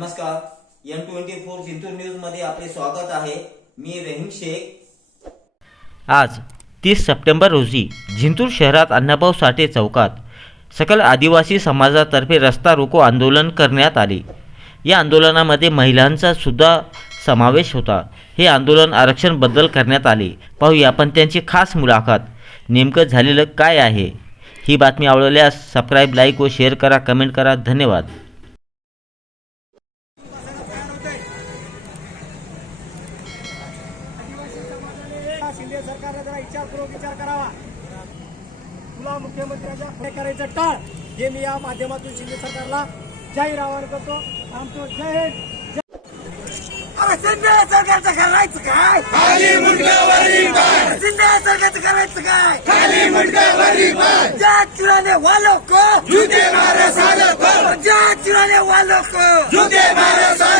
नमस्कार. N twenty four Jintur न्यूजमध्ये आपले स्वागत आहे. मी रहीम शेख. आज तीस सप्टेंबर रोजी जिंतूर शहरात अण्णाभाऊ साठे चौकात सकल आदिवासी समाजातर्फे रस्ता रोको आंदोलन करण्यात आले. या आंदोलनामध्ये महिलांचा सुद्धा समावेश होता. हे आंदोलन आरक्षणबद्दल करण्यात आले. पाहूया आपण त्यांची खास मुलाखत. नेमकं झालेलं काय आहे? ही बातमी आवडल्यास सबस्क्राईब लाईक व शेअर करा. कमेंट करा. धन्यवाद. विचारपूर्वक विचार करावा. तुला मुख्यमंत्र्याच्या पुढे करायचं टाळ. हे मी या माध्यमातून शिंदे सरकारला जाहीर आवाहन करतो. आमचं जय हिंद. अरे शिंदे सरकारचं करायचं काय? खाली मुंडकावरी शिंदे सरकारचं करायचं काय? खाली मुंडकावरी ज्या चुराने वालों को जूते मारे सालों को ज्या चुराने वालों को जूते मारे सालों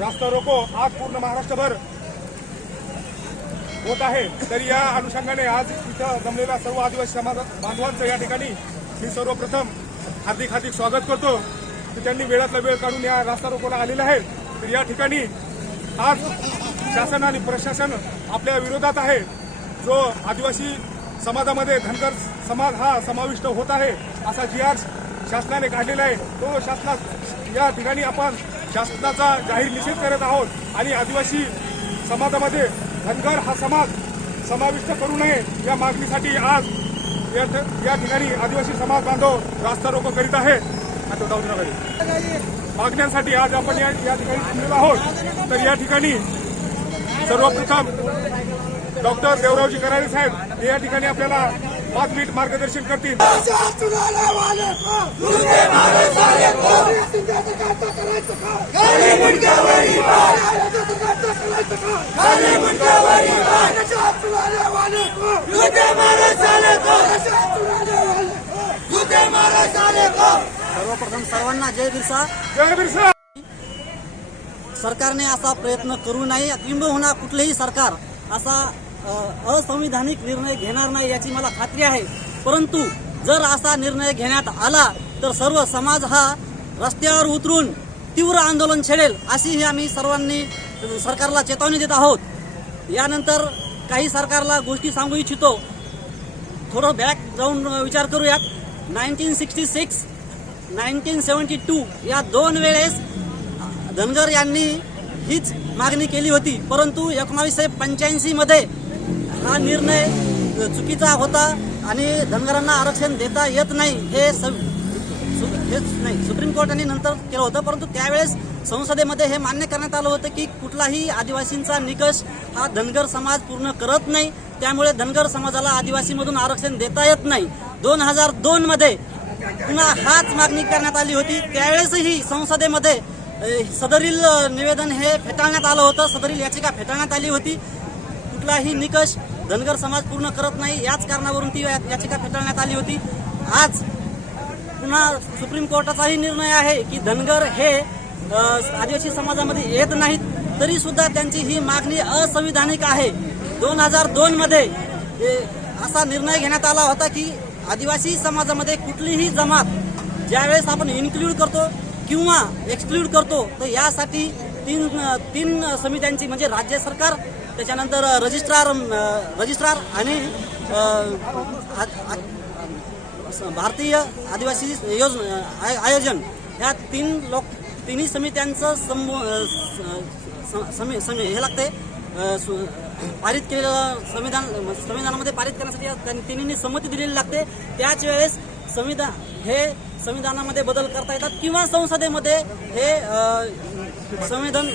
रास्ता रोको आज पूर्ण महाराष्ट्रभर होत आहे. तरी या अनुषंगाने आज इथं जमलेल्या सर्व आदिवासी समाज बांधवांचं या ठिकाणी मी सर्वप्रथम हार्दिक हार्दिक स्वागत करतो. की त्यांनी वेळातला वेळ काढून या रास्ता रोकोला आलेला आहे. तर या ठिकाणी आज शासन आणि प्रशासन आपल्या विरोधात आहे. जो आदिवासी समाजामध्ये धनगर समाज हा समाविष्ट होत आहे असा जी आर शासनाने काढलेला आहे. तो शासनात या ठिकाणी आपण शासनाचा जाहीर निषेध करत आहोत आणि आदिवासी समाजामध्ये धनगर हा समाज समाविष्ट करू नये या मागणीसाठी आज या ठिकाणी आदिवासी समाज बांधव रास्ता रोको करीत आहे आता मागण्यांसाठी आज आपण या या ठिकाणी थांबलेलो आहोत. तर या ठिकाणी सर्वप्रथम डॉक्टर देवरावजी करारे साहेब हे या ठिकाणी आपल्याला पाच मिनिट मार्गदर्शन करतील. सर्वप्रथम सर्वांना जय बिरसा. जय बिरसा. सरकारने असा प्रयत्न करू नये. किंबहुना कुठलेही सरकार. असा असंविधानिक निर्णय घेणार नाही याची मला खात्री आहे. परंतु जर असा निर्णय घेण्यात आला तर सर्व समाज हा रस्त्यावर उतरून तीव्र आंदोलन छेडेल अशीही आम्ही सर्वांनी सरकारला चेतावणी देत आहोत. यानंतर काही सरकारला गोष्टी सांगू इच्छितो. थोडं बॅक जाऊन विचार करूयात. Nineteen sixty six nineteen seventy two या दोन वेळेस धनगर यांनी हीच मागणी केली होती. परंतु एकोणावीसशे पंच्याऐंशीमध्ये हा निर्णय चुकीचा होता आणि धनगरांना आरक्षण देता येत नाही हे सं- सु- हेच नाही सुप्रीम कोर्टाने नंतर केलं होतं परंतु त्यावेळेस संसदेमध्ये हे मान्य करण्यात आलं होतं की कुठलाही आदिवासींचा निकष हा धनगर समाज पूर्ण करत नाही त्यामुळे धनगर समाजाला आदिवासीमधून आरक्षण देता येत नाही. दोन हजार दोन मध्ये पुन्हा हाच मागणी करण्यात आली होती त्यावेळेसही संसदेमध्ये सदरील निवेदन हे फेटाळण्यात आलं होतं सदरील याचिका फेटाळण्यात आली होती. कुठलाही निकष धनगर समाज पूर्ण करत नाही याच कारणावरून ती याचिका फेटाळण्यात आली होती. आज पुन्हा सुप्रीम कोर्टाचाही निर्णय आहे की धनगर हे आदिवासी समाजामध्ये येत नाहीत तरी सुद्धा त्यांची ही मागणी असंविधानिक आहे. दोन हजार दोन मध्ये असा निर्णय घेण्यात आला होता की आदिवासी समाजामध्ये कुठलीही जमात ज्यावेळेस आपण इन्क्लूड करतो किंवा एक्सक्लूड करतो तर यासाठी तीन तीन समित्यांची म्हणजे राज्य सरकार त्याच्यानंतर रजिस्ट्रार रजिस्ट्रार आणि आ- भारतीय आदिवासी योजना आय- आयोजन ह्या तीन लोक तिन्ही समित्यांचं समू स- स- समी समी हे लागते सु- पारित केलेलं संविधान संविधानामध्ये पारित करण्यासाठी तिन्ही संमती दिलेली लागते. त्याच वेळेस संविधान हे संविधानामध्ये बदल करता येतात किंवा संसदेमध्ये हे संविधान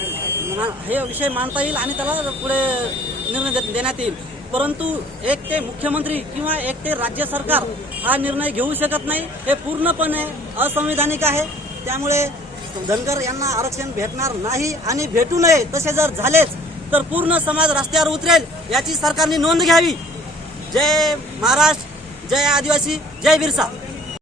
हे विषय मांडता येईल आणि त्याला पुढे निर्णय देण्यात येईल. परंतु एक ते मुख्यमंत्री किंवा एक ते राज्य सरकार हा निर्णय घेऊ शकत नाही. हे पूर्णपणे असंविधानिक आहे. त्यामुळे धनगर यांना आरक्षण भेटणार नाही आणि भेटू नये तसे जर झालेच तर पूर्ण समाज रस्त्यावर उतरेल याची सरकारने नोंद घ्यावी. जय महाराष्ट्र जय आदिवासी जय बिरसा.